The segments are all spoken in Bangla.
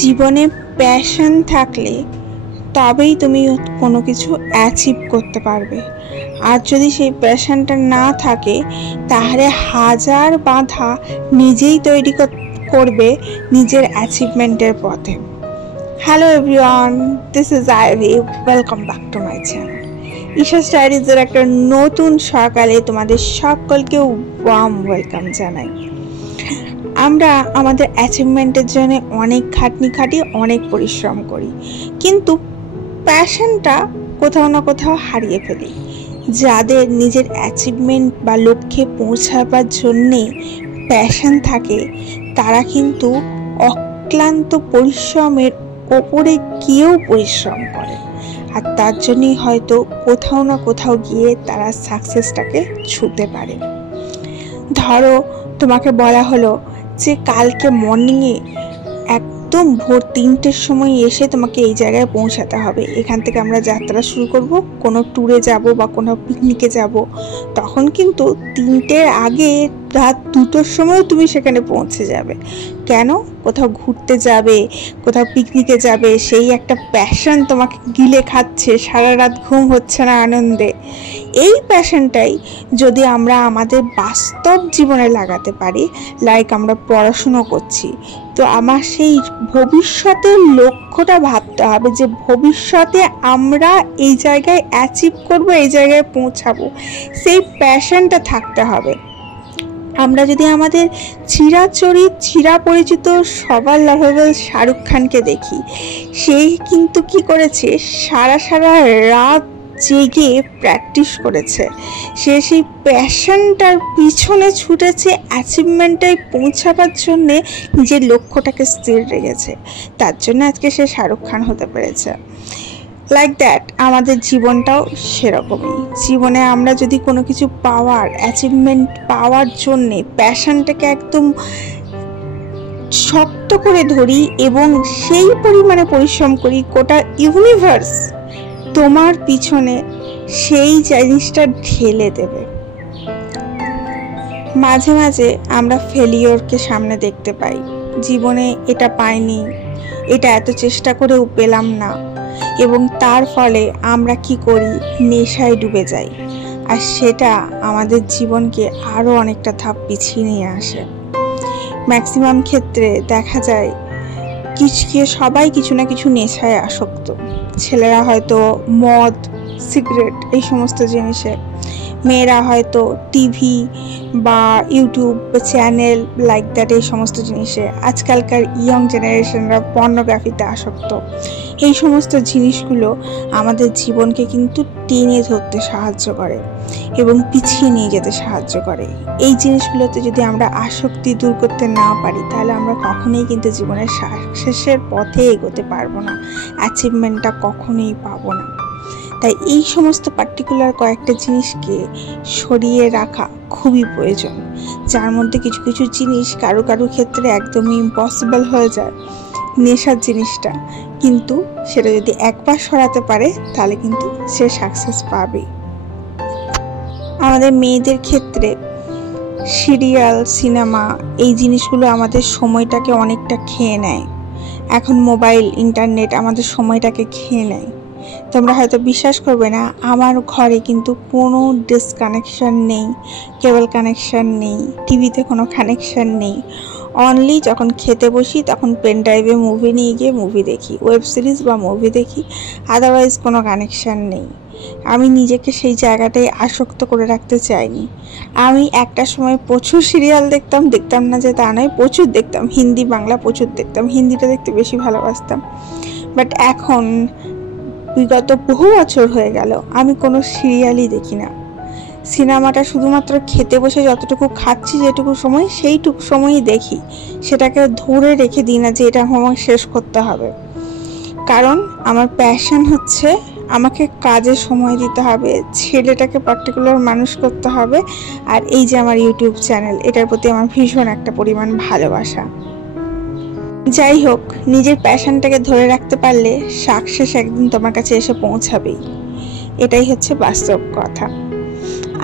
জীবনে প্যাশন থাকলে তবেই তুমি কোনো কিছু অ্যাচিভ করতে পারবে। আর যদি সেই প্যাশনটা না থাকে তাহলে হাজার বাধা নিজেই তৈরি করবে নিজের অ্যাচিভমেন্টের পথে। Hello everyone, this is Ivy, welcome back to my channel. Isha স্টাডিজের একটা নতুন সকালে তোমাদের সকলকে ওয়ার্ম ওয়েলকাম জানাই। আমরা আমাদের অ্যাচিভমেন্টের জন্য অনেক খাটি, অনেক পরিশ্রম করি, কিন্তু প্যাশনটা কোথাও না কোথাও হারিয়ে ফেলি। যাদের নিজের অ্যাচিভমেন্ট বা লক্ষ্যে পৌঁছাবার জন্যে প্যাশন থাকে তারা কিন্তু অক্লান্ত পরিশ্রমের ওপরে গিয়েও পরিশ্রম করে, আর তার জন্যই হয়তো কোথাও না কোথাও গিয়ে তারা সাকসেসটাকে ছুঁতে পারে। ধরো তোমাকে বলা হলো যে কালকে মর্নিংয়ে একদম ভোর 3টের সময় এসে তোমাকে এই জায়গায় পৌঁছাতে হবে। এখান থেকে আমরা যাত্রা শুরু করব, কোনো ট্যুরে যাব বা কোনো পিকনিকে যাব। তখন কিন্তু 3টের আগে রাত 2টোর সময়ও তুমি সেখানে পৌঁছে যাবে। কেন? কোথাও ঘুরতে যাবে, কোথাও পিকনিকে যাবে, সেই একটা প্যাশন তোমাকে গিলে খাচ্ছে, সারা রাত ঘুম হচ্ছে না আনন্দে। এই প্যাশনটাই যদি আমরা আমাদের বাস্তব জীবনে লাগাতে পারি, লাইক আমরা পড়াশুনো করছি, তো আমার সেই ভবিষ্যতের লক্ষ্যটা ভাবতে হবে যে ভবিষ্যতে আমরা এই জায়গায় অ্যাচিভ করব, এই জায়গায় পৌঁছাবো, সেই প্যাশনটা থাকতে হবে। আমরা যদি আমাদের চিরাপরিচিত সবার লাভেবল শাহরুখ খানকে দেখি, সেই কিন্তু কি করেছে, সারা রাত জেগে প্র্যাকটিস করেছে। সে সেই প্যাশনটার পিছনে ছুটেছে, অ্যাচিভমেন্টটায় পৌঁছাবার জন্যে নিজের লক্ষ্যটাকে স্থির রেখেছে। তার জন্য আজকে সে শাহরুখ খান হতে পেরেছে। লাইক দ্যাট আমাদের জীবনটাও সেরকমই। জীবনে আমরা যদি কোনো কিছু অ্যাচিভমেন্ট পাওয়ার জন্যে প্যাশনটাকে একদম শক্ত করে ধরি এবং সেই পরিমাণে পরিশ্রম করি, গোটা ইউনিভার্স তোমার পিছনে সেই জিনিসটা ঢেলে দেবে। মাঝে মাঝে আমরা ফেলিওরকে সামনে দেখতে পাই, জীবনে এটা পাইনি, এটা এত চেষ্টা করেও পেলাম না, এবং তার ফলে আমরা কি করি, নেশায় ডুবে যাই, আর সেটা আমাদের জীবনকে আরও অনেকটা ধাপ পিছিয়ে নিয়ে আসে। ম্যাক্সিমাম ক্ষেত্রে দেখা যায় সবাই কিছু না কিছু নেশায় আসক্ত। ছেলেরা হয়তো মদ, সিগারেট এই সমস্ত জিনিসে, মেয়েরা হয়তো টিভি বা ইউটিউব চ্যানেল লাইক দ্যাট এই সমস্ত জিনিসে। আজকালকার ইয়ং জেনারেশনরা পর্নোগ্রাফিতে আসক্ত। এই সমস্ত জিনিসগুলো আমাদের জীবনকে কিন্তু টেনে ধরতে সাহায্য করে এবং পিছিয়ে নিয়ে যেতে সাহায্য করে। এই জিনিসগুলোতে যদি আমরা আসক্তি দূর করতে না পারি তাহলে আমরা কখনোই কিন্তু জীবনের সাকসেসের পথে এগোতে পারবো না, অ্যাচিভমেন্টটা কখনোই পাবো না। তাই এই সমস্ত পার্টিকুলার কয়েকটা জিনিসকে সরিয়ে রাখা খুবই প্রয়োজন, যার মধ্যে কিছু কিছু জিনিস কারো ক্ষেত্রে একদমই ইম্পসিবল হয়ে যায়। নেশার জিনিসটা কিন্তু সেটা যদি একবার সরাতে পারে তাহলে কিন্তু সে সাকসেস পাবে। আমাদের মেয়েদের ক্ষেত্রে সিরিয়াল, সিনেমা এই জিনিসগুলো আমাদের সময়টাকে অনেকটা খেয়ে নেয়। এখন মোবাইল, ইন্টারনেট আমাদের সময়টাকে খেয়ে নেয়। তোমরা হয়তো বিশ্বাস করবে না, আমার ঘরে কিন্তু কোনো ডিসকানেকশন নেই, কেবল কানেকশন নেই, টিভিতে কোনো কানেকশন নেই। অনলি যখন খেতে বসি তখন পেন ড্রাইভে মুভি নিয়ে গিয়ে মুভি দেখি, ওয়েব সিরিজ বা মুভি দেখি, আদারওয়াইজ কোনো কানেকশান নেই। আমি নিজেকে সেই জায়গাটায় আসক্ত করে রাখতে চাইনি। আমি একটা সময় প্রচুর সিরিয়াল দেখতাম না যে তা নয়, প্রচুর দেখতাম, হিন্দি বাংলা প্রচুর দেখতাম, হিন্দিটা দেখতে বেশি ভালোবাসতাম। বাট এখন বিগত বহু বছর হয়ে গেল আমি কোনো সিরিয়ালই দেখি না। সিনেমাটা শুধুমাত্র খেতে বসে যতটুকু খাচ্ছি যেটুকু সময় সেইটুকু সময়ই দেখি, সেটাকে ধরে রেখে দিই না যে এটা আমার শেষ করতে হবে। কারণ আমার প্যাশন হচ্ছে আমাকে কাজে সময় দিতে হবে, ছেলেটাকে পার্টিকুলার মানুষ করতে হবে, আর এই যে আমার ইউটিউব চ্যানেল, এটার প্রতি আমার ভীষণ একটা পরিমাণ ভালোবাসা। যাই হোক, নিজের প্যাশনটাকে ধরে রাখতে পারলে সাকসেস একদিন তোমার কাছে এসে পৌঁছাবেই, এটাই হচ্ছে বাস্তব কথা।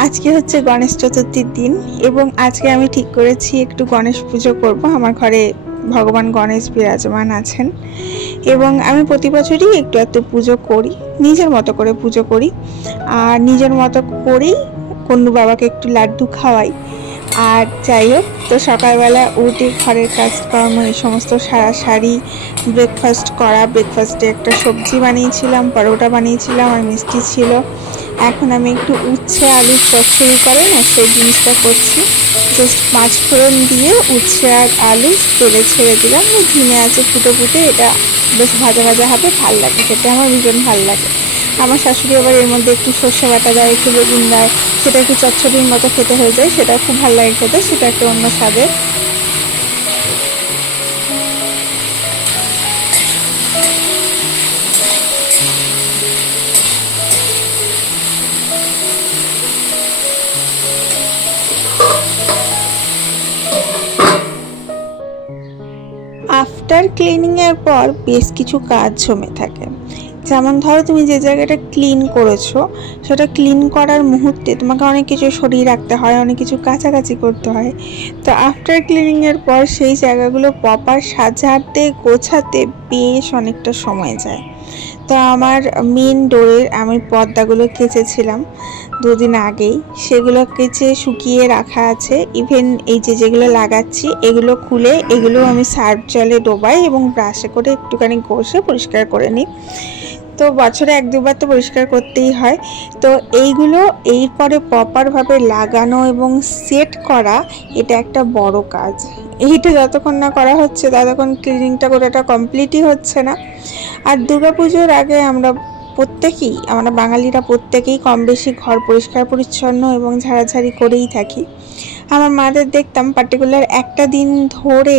আজকে হচ্ছে গণেশ চতুর্থীর দিন এবং আজকে আমি ঠিক করেছি একটু গণেশ পুজো করব। আমার ঘরে ভগবান গণেশ বিরাজমান আছেন এবং আমি প্রতি বছরই একটু পুজো করি, নিজের মতো করে পুজো করি। আর নিজের মতো করেই কন্নু বাবাকে একটু লাড্ডু খাওয়াই। আর যাই হোক, তো সকালবেলা উঠে ঘরের কাজকর্ম এই সমস্ত সারি, ব্রেকফাস্ট করা, ব্রেকফাস্টে একটা সবজি বানিয়েছিলাম, পরোটা বানিয়েছিলাম আর মিষ্টি ছিল। এখন আমি একটু উচ্ছে আলুর চচ্চড়ি করে না সেই জিনিসটা করছি। জাস্ট 5 ফোড়ন দিয়ে উচ্ছে আর আলু তেলে ছেড়ে দিলাম, ধিমে আছে ফুটে এটা বেশ ভাজা ভাজা হবে, ভাল লাগে খেতে, আমার ভীষণ ভাল লাগে। আমার শাশুড়ি আবার এর মধ্যে একটু সর্ষে বাটা দেয়, একটু বেগুন দেয়, সেটা একটু চচ্চড়ির মতো খেতে হয়ে যায়, সেটা খুব ভালো লাগে খেতে, সেটা একটা অন্য স্বাদের। আফটার ক্লিনিংয়ের পর বেশ কিছু কাজ জমে থাকে। যেমন ধরো তুমি যে জায়গাটা ক্লিন করেছো সেটা ক্লিন করার মুহূর্তে তোমাকে অনেক কিছু সরিয়ে রাখতে হয়, অনেক কিছু কাছাকাছি করতে হয়। তো আফটার ক্লিনিংয়ের পর সেই জায়গাগুলো প্রপার সাজাতে গোছাতে বেশ অনেকটা সময় যায়। তো আমার মেন ডোরের আমি পর্দাগুলো কেচেছিলাম 2 দিন আগেই, সেগুলো কেচে শুকিয়ে রাখা আছে। ইভেন এই যেগুলো লাগাচ্ছি এগুলো খুলে এগুলো আমি সার্ফ জলে ডোবাই এবং ব্রাশে করে একটুখানি ঘষে পরিষ্কার করে নিই। তো বছরে 1-2 বার তো পরিষ্কার করতেই হয়। তো এইগুলো এরপরে প্রপারভাবে লাগানো এবং সেট করা, এটা একটা বড় কাজ। এইটা যতক্ষণ না করা হচ্ছে ততক্ষণ ক্লিনিংটা করাটা কমপ্লিটই হচ্ছে না। আর দুর্গাপুজোর আগে আমরা বাঙালিরা প্রত্যেকেই কম বেশি ঘর পরিষ্কার পরিচ্ছন্ন এবং ঝাড়াঝাড়ি করেই থাকি। আমার মাদের দেখতাম পার্টিকুলার একটা দিন ধরে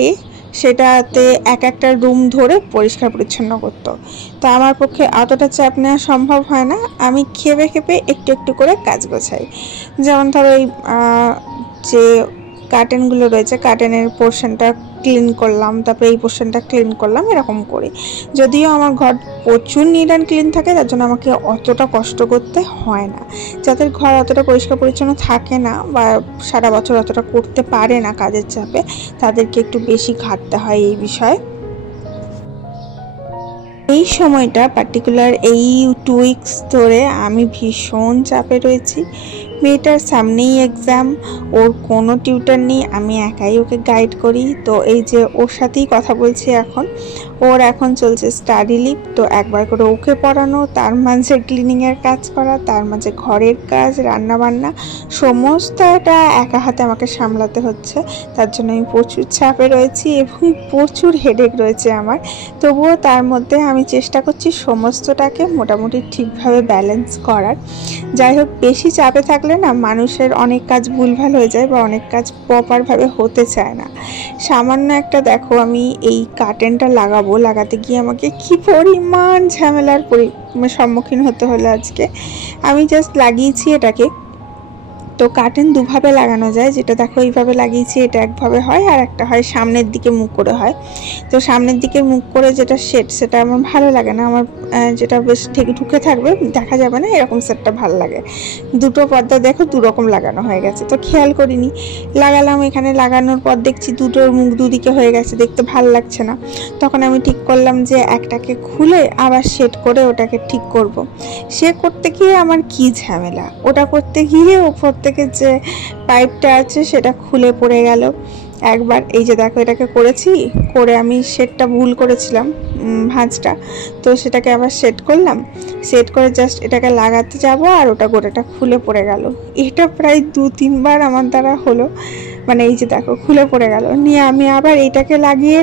সেটাতে একটা রুম ধরে পরিষ্কার পরিচ্ছন্ন করতো। তো আমার পক্ষে অতটা চাপ নেওয়া সম্ভব হয় না, আমি খেপে একটু করে কাজ গোছাই। যেমন ধরো এই যে কার্টেনগুলো রয়েছে, কার্টেনের পোর্শনটা ক্লিন করলাম, তারপরে এই পোর্শনটা ক্লিন করলাম, এরকম করে। যদিও আমার ঘর প্রচুর নিট অ্যান্ড ক্লিন থাকে, তার জন্য আমাকে অতটা কষ্ট করতে হয় না। যাদের ঘর অতটা পরিষ্কার পরিচ্ছন্ন থাকে না বা সারা বছর অতটা করতে পারে না কাজের চাপে, তাদেরকে একটু বেশি ঘাটতে হয় এই বিষয়ে। এই সময়টা পার্টিকুলার এই 2 উইকস ধরে আমি ভীষণ চাপে রয়েছি। মেয়েটার সামনেই এক্সাম, ওর কোনো টিউটর নেই, আমি একাই ওকে গাইড করি। তো এই যে ওর সাথেই কথা বলছি এখন, ওর এখন চলছে স্টাডি লিভ। তো একবার করে ওকে পড়ানো, তার মাঝে ক্লিনিংয়ের কাজ করা, তার মাঝে ঘরের কাজ, রান্নাবান্না, সমস্তটা একা হাতে আমাকে সামলাতে হচ্ছে। তার জন্য আমি প্রচুর চাপে রয়েছি এবং প্রচুর হেডেক রয়েছে আমার। তবুও তার মধ্যে আমি চেষ্টা করছি সমস্তটাকে মোটামুটি ঠিকভাবে ব্যালেন্স করার। যাই হোক, বেশি চাপে থাকলে না মানুষের অনেক কাজ ভুলভাল হয়ে যায় বা অনেক কাজ প্রপারভাবে হতে চায় না। সামান্য একটা দেখো, আমি এই কার্টেনটা লাগাতে গিয়ে আমাকে কি পরিমাণ ঝামেলার সম্মুখীন হতে হলো আজকে। আমি জাস্ট লাগিয়েছি এটাকে। তো কার্টেন দুভাবে লাগানো যায়, যেটা দেখো এইভাবে লাগিয়েছি, এটা একভাবে হয়, আর একটা হয় সামনের দিকে মুখ করে হয়। তো সামনের দিকে মুখ করে যেটা সেটা আমার ভালো লাগে না, আমার যেটা বেশ ঢুকে থাকবে, দেখা যাবে না, এরকম সেটটা ভালো লাগে। দুটো পর্দা দেখো 2 রকম লাগানো হয়ে গেছে, তো খেয়াল করিনি, লাগালাম। এখানে লাগানোর পর দেখছি দুটোর মুখ দুদিকে হয়ে গেছে, দেখতে ভালো লাগছে না। তখন আমি ঠিক করলাম যে একটাকে খুলে আবার সেট করে ওটাকে ঠিক করব। সে করতে গিয়ে আমার কি ঝামেলা, ওটা করতে গিয়ে ওপর থেকে যে পাইপটা আছে সেটা খুলে পড়ে গেল। একবার এই যে দেখো এটাকে করেছি, করে আমি সেটটা ভুল করেছিলাম ভাঁজটা, তো সেটাকে আবার সেট করলাম, সেট করে জাস্ট এটাকে লাগাতে যাব আর ওটা গোটাটা খুলে পড়ে গেল। এটা প্রায় 2-3 বার আমার দ্বারা হলো, মানে এই যে দেখো খুলে পড়ে গেল, নিয়ে আমি আবার এইটাকে লাগিয়ে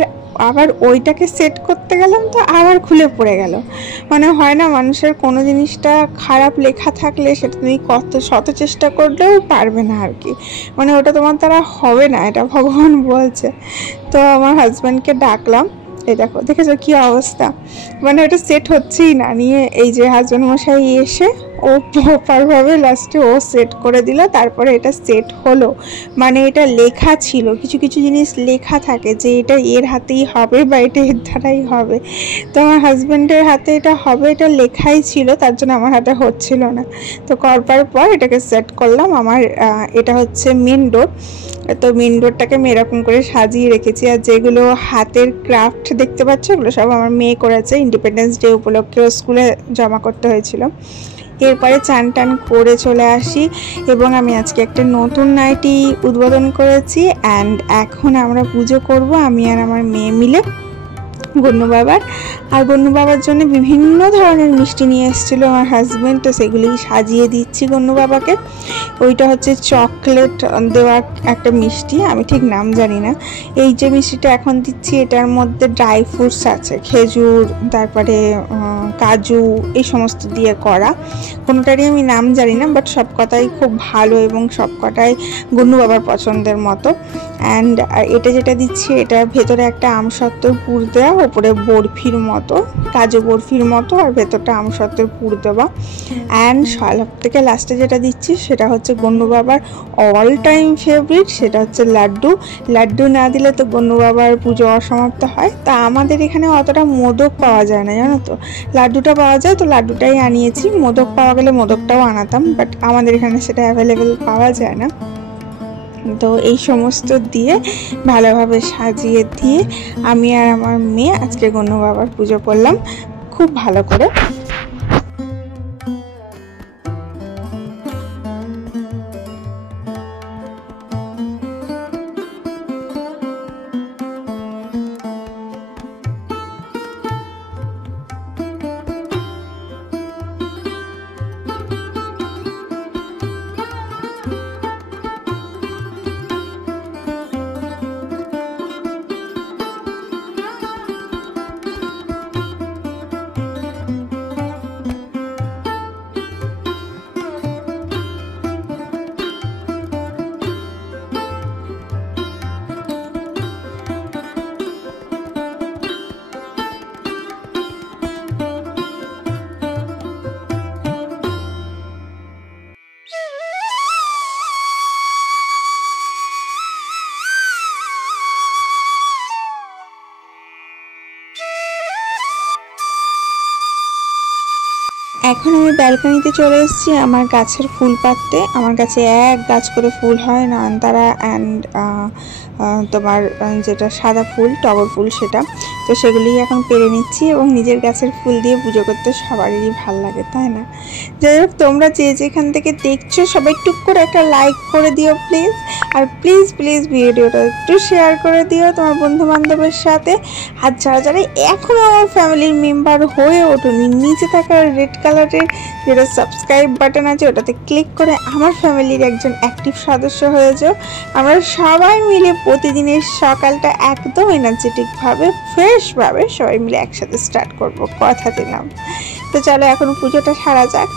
আবার ওইটাকে সেট করতে গেলাম তো আবার খুলে পড়ে গেল। মানে হয় না মানুষের কোনো জিনিসটা খারাপ লেখা থাকলে সেটা তুমি কত শত চেষ্টা করলেও পারবে না আর কি, মানে ওটা তোমার দ্বারা হবে না, এটা ভগবান বলছে। তো আমার হাজব্যান্ডকে ডাকলাম, এই দেখো দেখেছো কি অবস্থা, মানে ওটা সেট হচ্ছেই না। নিয়ে এই যে হাজব্যান্ড মশাই এসে ও প্রপারভাবে লাস্টে ও সেট করে দিল, তারপরে এটা সেট হলো। মানে এটা লেখা ছিল, কিছু কিছু জিনিস লেখা থাকে যে এটা এর হাতেই হবে বা এটা এর দ্বারাই হবে, তো আমার হাজব্যান্ডের হাতে এটা হবে এটা লেখাই ছিল, তার জন্য আমার হাতে হচ্ছিল না। তো করবার পর এটাকে সেট করলাম। আমার এটা হচ্ছে মেন ডোর, তো মেন ডোরটাকে আমি এরকম করে সাজিয়ে রেখেছি। আর যেগুলো হাতের ক্রাফট দেখতে পাচ্ছ ওগুলো সব আমার মেয়ে করেছে, ইন্ডিপেন্ডেন্স ডে উপলক্ষে স্কুলে জমা করতে হয়েছিল। এরপরে চান টান করে চলে আসি এবং আমি আজকে একটা নতুন নাইটি উদ্বোধন করেছি। অ্যান্ড এখন আমরা পুজো করব আমি আর আমার মেয়ে মিলে গন্নু বাবার। আর গন্নু বাবার জন্য বিভিন্ন ধরনের মিষ্টি নিয়ে এসেছিলো আমার হাজব্যান্ড, তো সেগুলি সাজিয়ে দিচ্ছি গন্নু বাবাকে। ওইটা হচ্ছে চকলেট দেওয়া একটা মিষ্টি, আমি ঠিক নাম জানি না। এই যে মিষ্টিটা এখন দিচ্ছি এটার মধ্যে ড্রাই ফ্রুটস আছে, খেজুর, তারপরে কাজু, এই সমস্ত দিয়ে করা। কোনোটারই আমি নাম জানি না, বাট সব কটাই খুব ভালো এবং সব কটাই গন্নু বাবার পছন্দের মতো। অ্যান্ড এটা যেটা দিচ্ছি এটার ভেতরে একটা আমসত্ত্বর পুর দেওয়া, ওপরে বরফির মতো, কাজু বরফির মতো, আর ভেতরটা আমসত্ত্বর পুর দেওয়া। অ্যান্ড সব থেকে লাস্টে যেটা দিচ্ছি সেটা হচ্ছে গন্নু বাবার অল টাইম ফেভারিট, সেটা হচ্ছে লাড্ডু। লাড্ডু না দিলে তো গন্নু বাবার পুজো অসমাপ্ত হয়। তা আমাদের এখানে অতটা মোদক পাওয়া যায় না জানো তো, লাড্ডুটা পাওয়া যায় তো লাড্ডুটাই আনিয়েছি, মোদক পাওয়া গেলে মোদকটাও আনাতাম, বাট আমাদের এখানে সেটা অ্যাভেলেবেল পাওয়া যায় না। তো এই সমস্ত দিয়ে ভালোভাবে সাজিয়ে দিয়ে আমি আর আমার মেয়ে আজকে গন্নু বাবার পুজো করলাম খুব ভালো করে। এখন আমি ব্যালকনিতে চলে এসেছি আমার গাছের ফুল পাততে। আমার গাছে এক গাছ করে ফুল হয়, নয়নতারা অ্যান্ড তোমার যেটা সাদা ফুল, টগর ফুল, সেটা। তো সেগুলি এখন পেরে নিচ্ছি এবং নিজের গাছের ফুল দিয়ে পুজো করতে সবারই ভাল লাগে, তাই না? যাই হোক, তোমরা যে যেখান থেকে দেখছো সবাই টুক করে একটা লাইক করে দিও প্লিজ। আর প্লিজ প্লিজ ভিডিওটা একটু শেয়ার করে দিও তোমার বন্ধু বান্ধবের সাথে। আর যারা যারা এখনও আমার ফ্যামিলির মেম্বার হয়ে ওঠোনি, নিচে থাকা রেড কালারের যেটা সাবস্ক্রাইব বাটন আছে ওটাতে ক্লিক করে আমার ফ্যামিলির একজন অ্যাক্টিভ সদস্য হয়ে যাও। আমরা সবাই মিলে প্রতিদিনের সকালটা একদম এনার্জেটিকভাবে, ফ্রেশভাবে সবাই মিলে একসাথে স্টার্ট করব, কথা দিলাম। তো চলো এখন পুজোটা সারা যাক,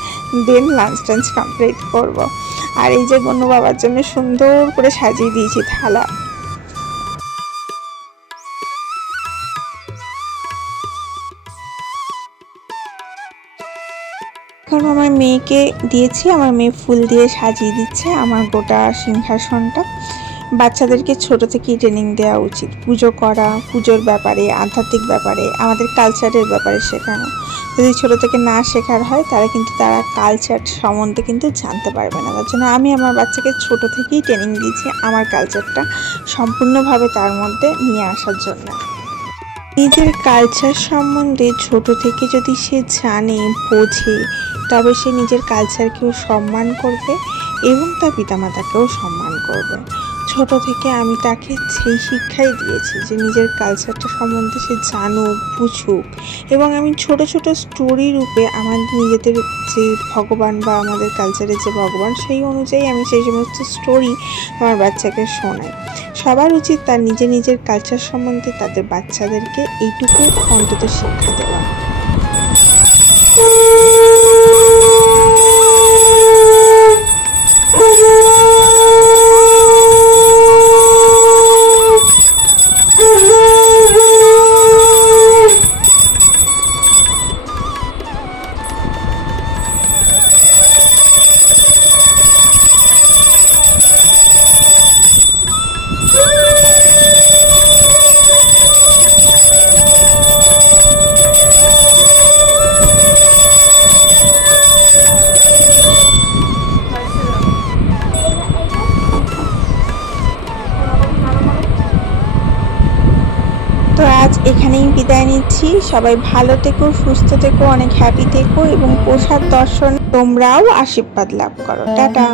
দেন লাঞ্চ টাঞ্চ কমপ্লিট করব। আর এই যে গন্নু বাবার জন্য সুন্দর করে সাজিয়ে দিয়েছি থালা। এখন আমার মেয়েকে দিয়েছি, আমার মেয়ে ফুল দিয়ে সাজিয়ে দিচ্ছে আমার গোটা সিংহাসনটা। বাচ্চাদেরকে ছোট থেকেই ট্রেনিং দেওয়া উচিত, পুজো করা, পুজোর ব্যাপারে, আধ্যাত্মিক ব্যাপারে, আমাদের কালচারের ব্যাপারে শেখানো। যদি ছোট থেকে না শেখার হয় তারা কালচার সম্বন্ধে কিন্তু জানতে পারবে না। তার জন্য আমি আমার বাচ্চাকে ছোট থেকেই ট্রেনিং দিয়েছি আমার কালচারটা সম্পূর্ণভাবে তার মধ্যে নিয়ে আসার জন্য। নিজের কালচার সম্বন্ধে ছোট থেকে যদি সে জানে, বোঝে, তবে সে নিজের কালচারকেও সম্মান করবে এবং তার পিতামাতাকেও সম্মান করবে। ছোট থেকে আমি তাকে সেই শিক্ষাই দিয়েছি যে নিজের কালচারটা সম্বন্ধে সে জানুক, বুঝুক। এবং আমি ছোট ছোট স্টোরি রূপে আমার নিজেদের যে ভগবান বা আমাদের কালচারের যে ভগবান, সেই অনুযায়ী আমি সেই সমস্ত স্টোরি আমার বাচ্চাকে শোনাই। সবার উচিত তার নিজের কালচার সম্বন্ধে তাদের বাচ্চাদেরকে এইটুকু অন্তত শিক্ষা দেওয়া। তো আজ এখানেই বিদায় নিচ্ছি। সবাই ভালো থেকো, সুস্থ থেকো, অনেক হ্যাপি থেকো এবং প্রসাদ দর্শন তোমরাও আশীর্বাদ লাভ করো। টাটা।